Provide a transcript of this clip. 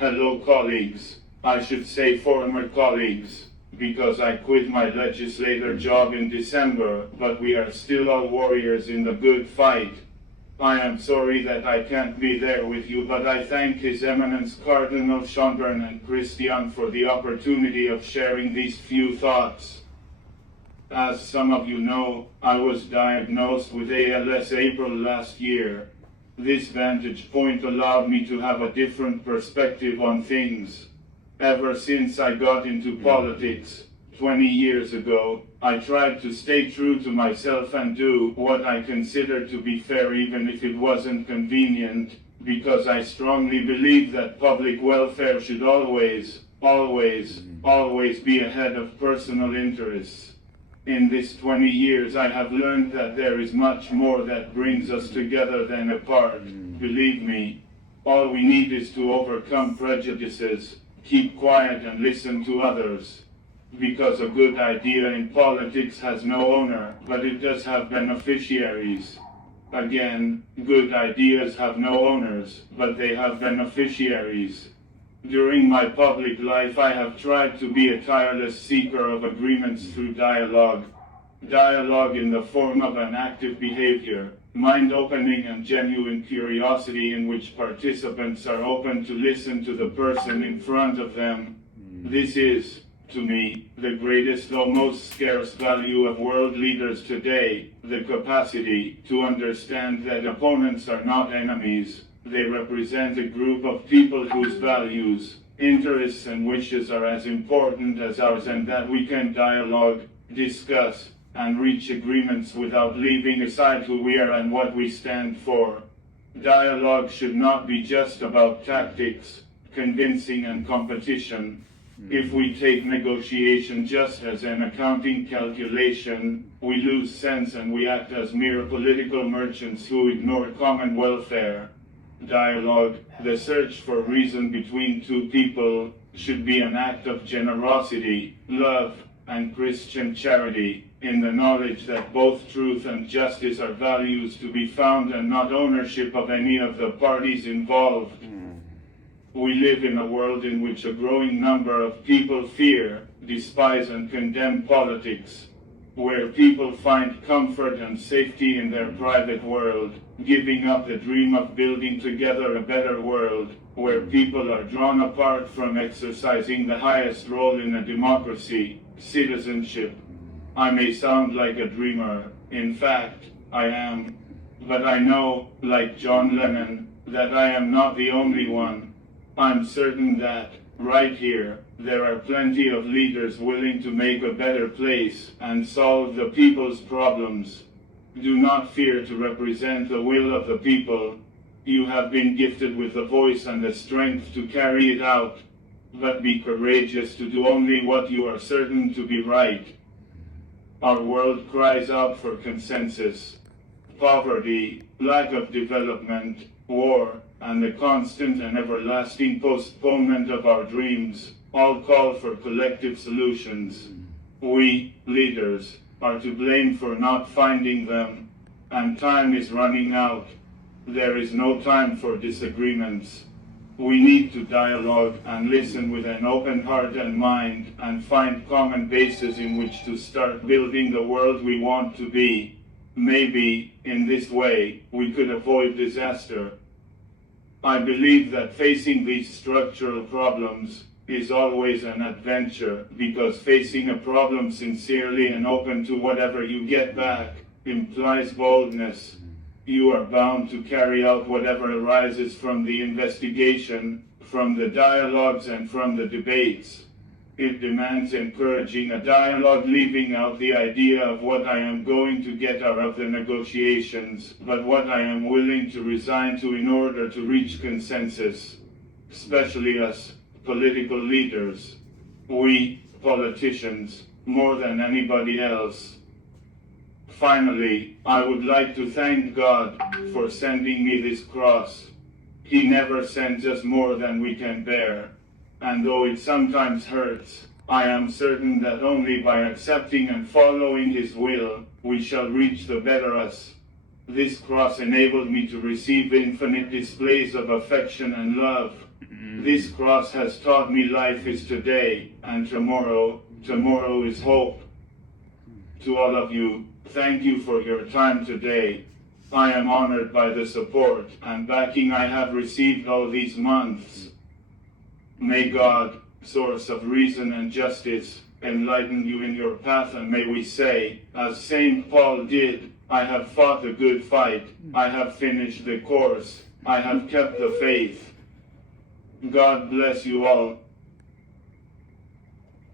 Hello colleagues, I should say former colleagues, because I quit my legislator job in December, but we are still all warriors in the good fight. I am sorry that I can't be there with you, but I thank His Eminence Cardinal Schönborn and Christian for the opportunity of sharing these few thoughts. As some of you know, I was diagnosed with ALS April last year. This vantage point allowed me to have a different perspective on things. Ever since I got into politics, 20 years ago, I tried to stay true to myself and do what I considered to be fair even if it wasn't convenient, because I strongly believe that public welfare should always be ahead of personal interests. In these 20 years I have learned that there is much more that brings us together than apart. Believe me, all we need is to overcome prejudices, keep quiet and listen to others. Because a good idea in politics has no owner, but it does have beneficiaries. Again, good ideas have no owners, but they have beneficiaries. During my public life I have tried to be a tireless seeker of agreements through dialogue. Dialogue in the form of an active behavior, mind-opening and genuine curiosity in which participants are open to listen to the person in front of them. This is, to me, the greatest though most scarce value of world leaders today, the capacity to understand that opponents are not enemies. They represent a group of people whose values, interests and wishes are as important as ours, and that we can dialogue, discuss, and reach agreements without leaving aside who we are and what we stand for. Dialogue should not be just about tactics, convincing and competition. If we take negotiation just as an accounting calculation, we lose sense and we act as mere political merchants who ignore common welfare. Dialogue, the search for reason between two people, should be an act of generosity, love, and Christian charity, in the knowledge that both truth and justice are values to be found and not ownership of any of the parties involved. We live in a world in which a growing number of people fear, despise, and condemn politics, where people find comfort and safety in their private world, giving up the dream of building together a better world, where people are drawn apart from exercising the highest role in a democracy, citizenship. I may sound like a dreamer, in fact, I am, but I know, like John Lennon, that I am not the only one. I'm certain that, right here, there are plenty of leaders willing to make a better place and solve the people's problems. Do not fear to represent the will of the people. You have been gifted with the voice and the strength to carry it out, but be courageous to do only what you are certain to be right. Our world cries out for consensus. Poverty, lack of development, war, and the constant and everlasting postponement of our dreams all call for collective solutions. We, leaders, are to blame for not finding them, and time is running out. There is no time for disagreements. We need to dialogue and listen with an open heart and mind and find common bases in which to start building the world we want to be. Maybe, in this way, we could avoid disaster. I believe that facing these structural problems is always an adventure, because facing a problem sincerely and open to whatever you get back implies boldness. You are bound to carry out whatever arises from the investigation, from the dialogues and from the debates. It demands encouraging a dialogue, leaving out the idea of what I am going to get out of the negotiations, but what I am willing to resign to in order to reach consensus, especially us political leaders. We, politicians, more than anybody else. Finally, I would like to thank God for sending me this cross. He never sends us more than we can bear. And though it sometimes hurts, I am certain that only by accepting and following His will, we shall reach the better us. This cross enabled me to receive infinite displays of affection and love, This cross has taught me life is today, and tomorrow is hope. To all of you, thank you for your time today. I am honored by the support and backing I have received all these months. May God, source of reason and justice, enlighten you in your path, and may we say, as St. Paul did, I have fought a good fight, I have finished the course, I have kept the faith. God bless you all.